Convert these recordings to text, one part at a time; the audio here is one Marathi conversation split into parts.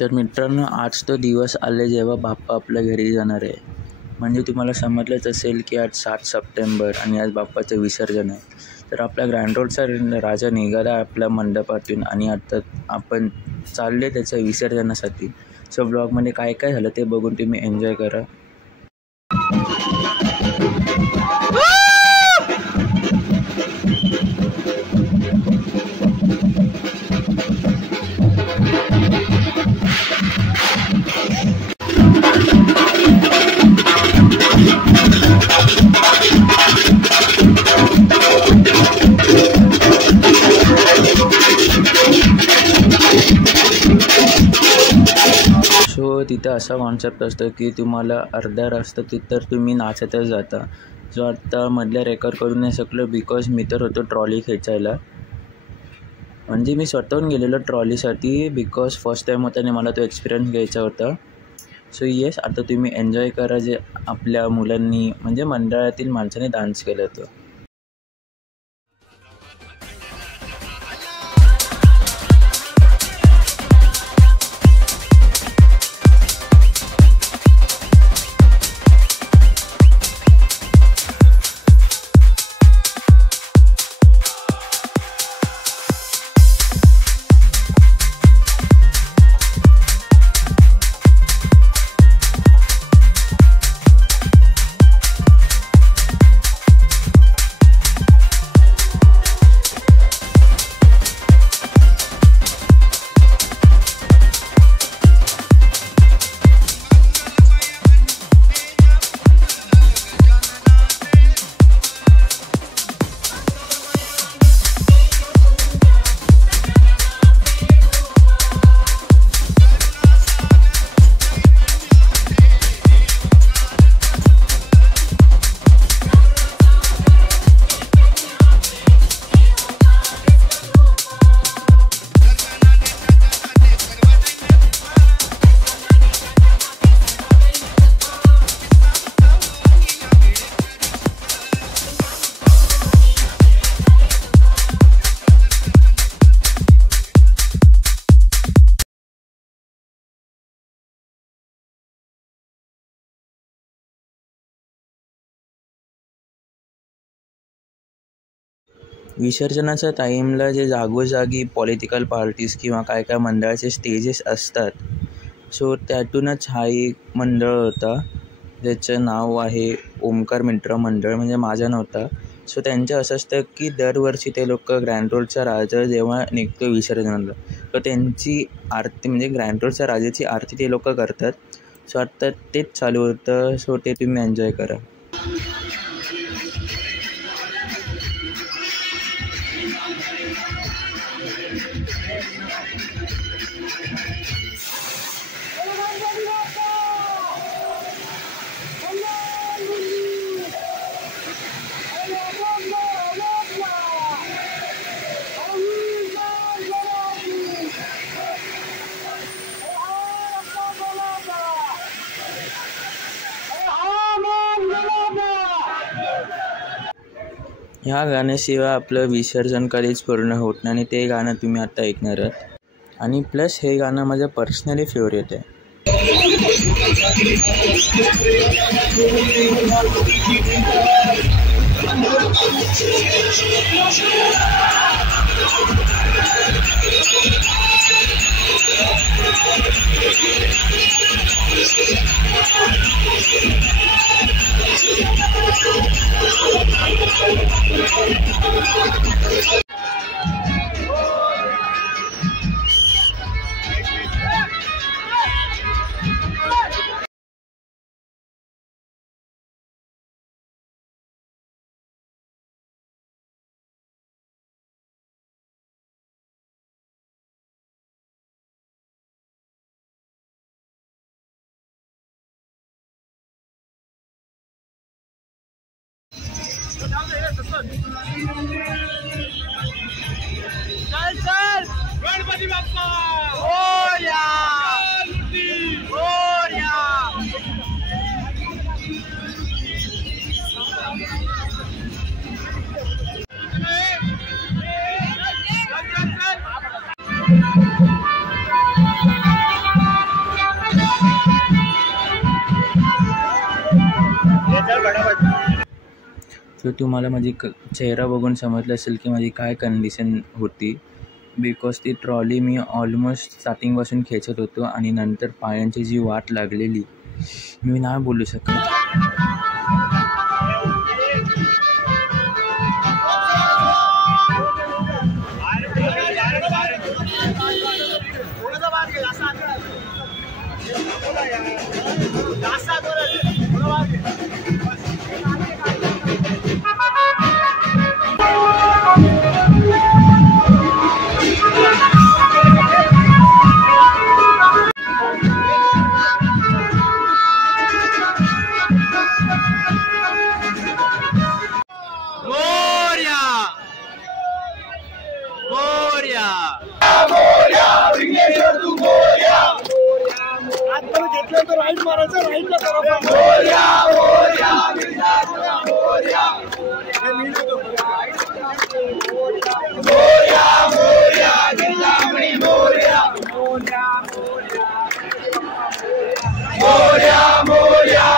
तर मित्रांनो, आज तो दिवस आले जेव्हा बाप्पा आपल्या घरी जाणार आहे. म्हणजे तुम्हाला समजलंच असेल की आज 7 सप्टेंबर आणि आज बाप्पाचं विसर्जन आहे. तर आपला ग्रँड रोडचा राजा निघाला आपल्या मंडपातून आणि आता आपण चालले त्याच्या विसर्जनासाठी. सो ब्लॉगमध्ये काय काय झालं ते बघून तुम्ही एन्जॉय करा. सो तिथं असा कॉन्सेप्ट असतो की तुम्हाला अर्ध्या रस्त्यात तर तुम्ही नाचतच जाता. जो आत्ता मधल्या रेकॉर्ड करू नाही शकलो बिकॉज मी तर होतो ट्रॉली खेचायला. म्हणजे मी स्वतःहून गेलेलो ट्रॉलीसाठी बिकॉज फर्स्ट टाईम होता आणि मला तो एक्सपिरियन्स घ्यायचा होता. सो येस, आता तुम्ही एन्जॉय करा जे आपल्या मुलांनी म्हणजे मंडळातील माणसाने डान्स केला तो. विसर्जनाच्या टाईमला जे जागोजागी पॉलिटिकल पार्टीज किंवा काय काय मंडळाचे स्टेजेस असतात. सो त्यातूनच हा एक मंडळ होता ज्याचं नाव आहे ओमकार मित्र मंडळ, म्हणजे माझा नव्हता. सो त्यांचं असं असतं की दरवर्षी ते लोक ग्रँड रोडचा राजा जेव्हा निघतो विसर्जनाला तर त्यांची आरती म्हणजे ग्रँड रोडच्या राजाची आरती ते लोक करतात. सो आत्ता तेच चालू होतं. सो ते तुम्ही एन्जॉय करा. ह्या गाण्याशिवाय आपलं विसर्जन कधीच पूर्ण होत नाही आणि ते गाणं तुम्ही आता ऐकणार आहात. आणि प्लस हे गाणं माझं पर्सनली फेवरेट आहे. चल चल गणपती बाप्पा मोरया मोरया. तर तुम्हाला माझी चेहरा बघून समजलं असेल की माझी काय कंडिशन होती. बिकॉज ती ट्रॉली मी ऑलमोस्ट स्टार्टिंगपासून खेचत होतो आणि नंतर पायांची जी वाट लागलेली मी नाही बोलू शकत.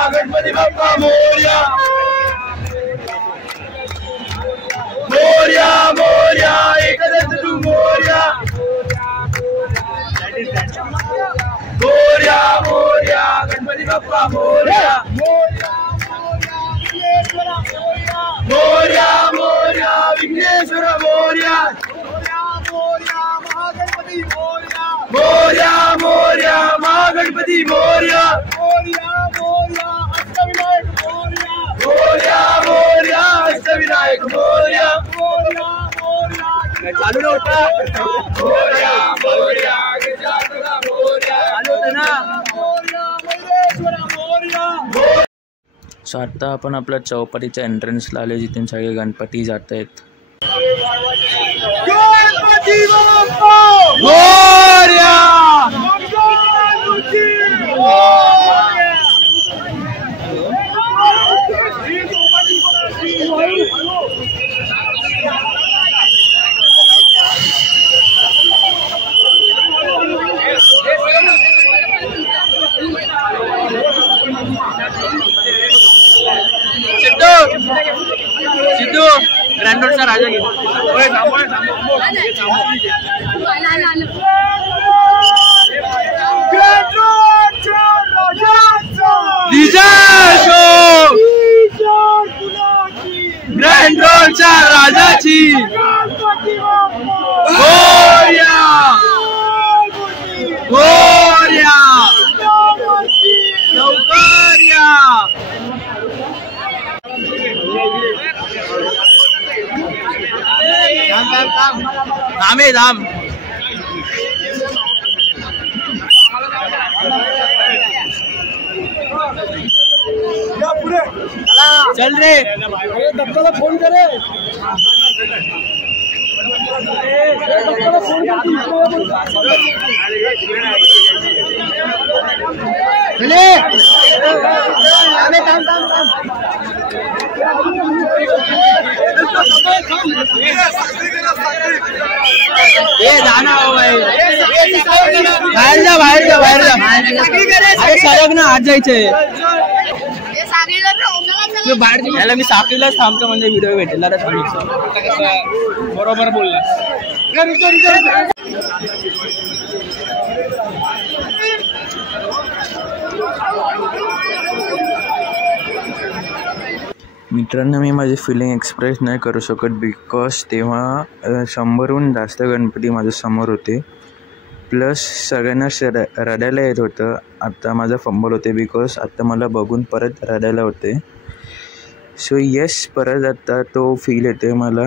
गणपती बाप्पा मोरया, मोरया मोरया एकच तू मोरया, मोरया मोरया गणपती बाप्पा मोरया, मोरया मोरया विघ्नेश्वर मोरया, मोरया मोरया महागणपती मोरया, मोरया मोरया अष्टविनायक मोरया, चालू नव्हता मोरया मोरया गजानना मोरया, चालू होतं ना. सो आता आपण आपल्या चौपाटीच्या एंट्रन्सला आले जिथून सगळे गणपती जात आहेत. गणपती बाप्पा मोरया, सिद्धू ग्रँड रोडचा राजा घे. ग्रँड रोडच्या राजाची मोरया, मोरया लवकर या. थांब आहे थांब. चल रे दत्ताला फोन करे. बाहेर जा बाहेर जा बाहेर जा. अरे सरक ना आत जायचंय. याला मी साखळीलाच थांबतो म्हणजे व्हिडिओ भेटेल. बरोबर बोलला. मित्रांनो मी माझी फिलिंग एक्सप्रेस नाही करू शकत बिकॉज तेव्हा 100हून जास्त गणपती माझ्या समोर होते. प्लस सगळ्यांना रडायला येत होतं. आत्ता माझा फंबल होते बिकॉज आत्ता मला बघून परत रडायला होते. सो येस परत आता तो फील येते मला.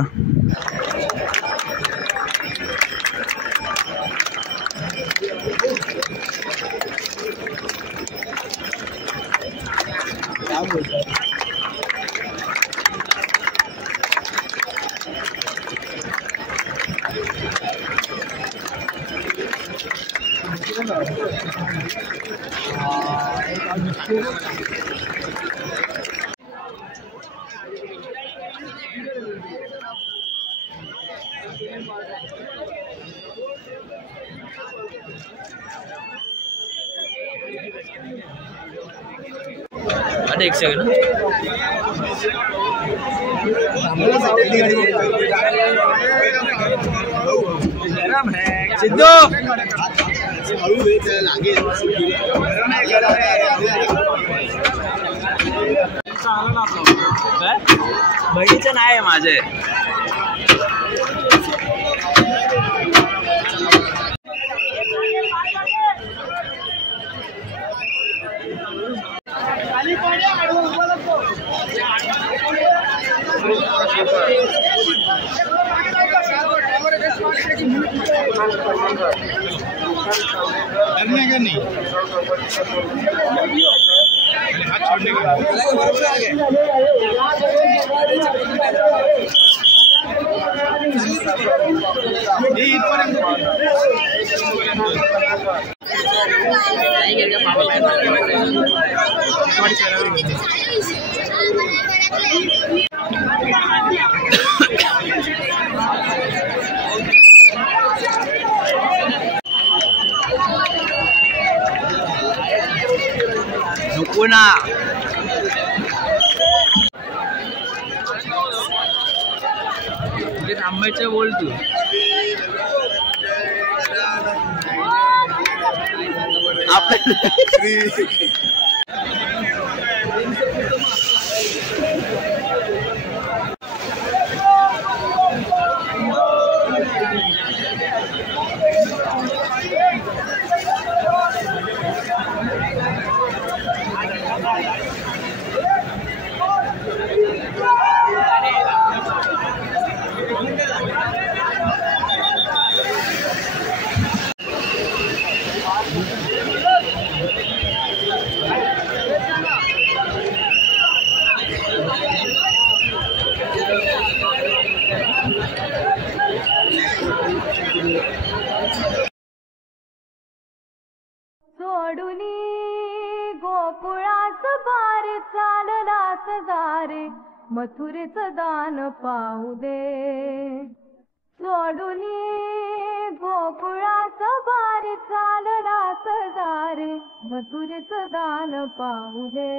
आता एक सेकंड सिद्धू बहिणीचं नाही माझे करने का नहीं हाथ छोड़ने का नको ना थांबायचं बोल तू सोडुनी गोकुळास बारे चाललास जारे मथुरेचं दान पाहू दे सोडुनी गोकुळास बारे चाललास जारे मथुरेचं दान पाहू दे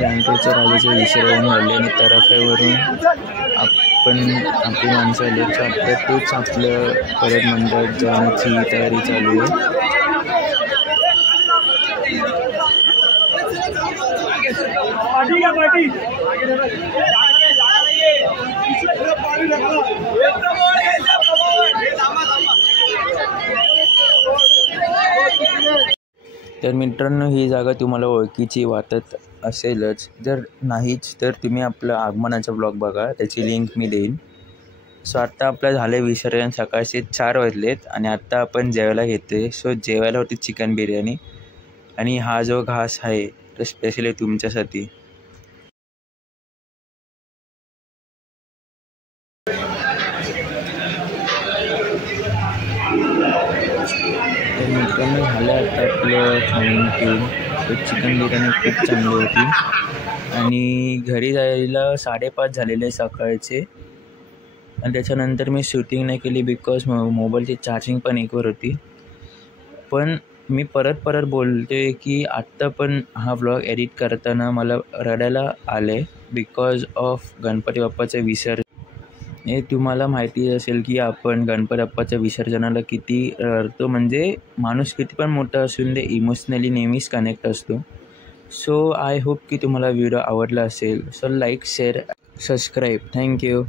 गणपतीच्या राजाचे विसर्जन झाले आणि तराफ्यावरून आपली माणसं आली आपलं तेच आपलं परत मंडळात जाण्याची तयारी चालू आहे. तर मित्रांनो ही जागा तुम्हाला ओळखीची वाटत असेलच, जर नाहीच तर तुम्ही आपलं आगमनाचा ब्लॉग बघा, त्याची लिंक मी देईन. सो आत्ता आपलं झालं विसर्जन, सकाळचे 4 वाजलेत आणि आत्ता आपण जेवायला घेते. सो जेवायला होती चिकन बिर्याणी आणि हा जो घास आहे तो स्पेशली तुमच्यासाठी. तर मित्रांनो झालं आता आपलं खाऊन पिऊन. तर चिकन बिर्याणी खूप चांगली होती आणि घरी जायला 5:30 झालेले सकाळचे. आणि त्याच्यानंतर मी शूटिंग नाही केली बिकॉज मोबाईलची चार्जिंग पण 1वर होती. पण मी परत बोलते की आत्ता पण हा व्लॉग एडिट करताना मला रडायला आले बिकॉज ऑफ गणपती बाप्पाचं विसर्जन. हे तुम्हाला माहिती असेल की आपण गणपती बाप्पाच्या विसर्जनाला किती रडतो, म्हणजे माणूस किती पण मोठा असून दे इमोशनली नेहमीच कनेक्ट असतो. सो आय होप की तुम्हाला व्हिडिओ आवडला असेल. So like share subscribe. Thank you.